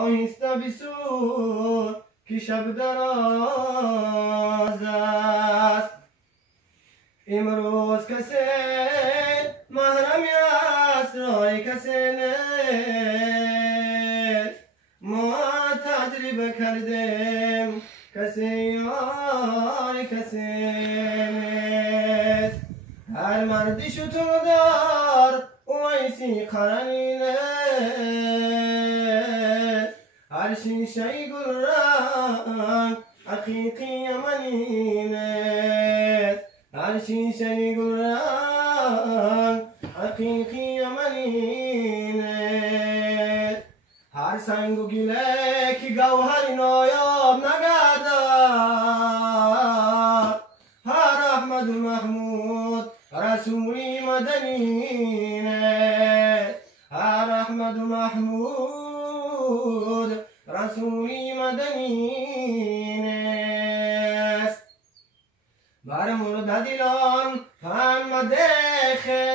آهسته بسو که شب دراز است. امروز کسی محرم اسرار کسی نیست. ما تجربه کردیم کسی یار کسی نیست. هر مردی شتر دار اویسی قرنی نیست. هر شیشه گل رنگ حقیقی یمنی نیست. هر شیشه گل رنگ حقیقی یمنی نیست. هر سنگ و گله که گوهر نایاب نگردد. هر احمد و محمود رسولی مدنی نیست. هر احمد و محمود رسولی مدنی نیست. بر مرد دلان محمد خش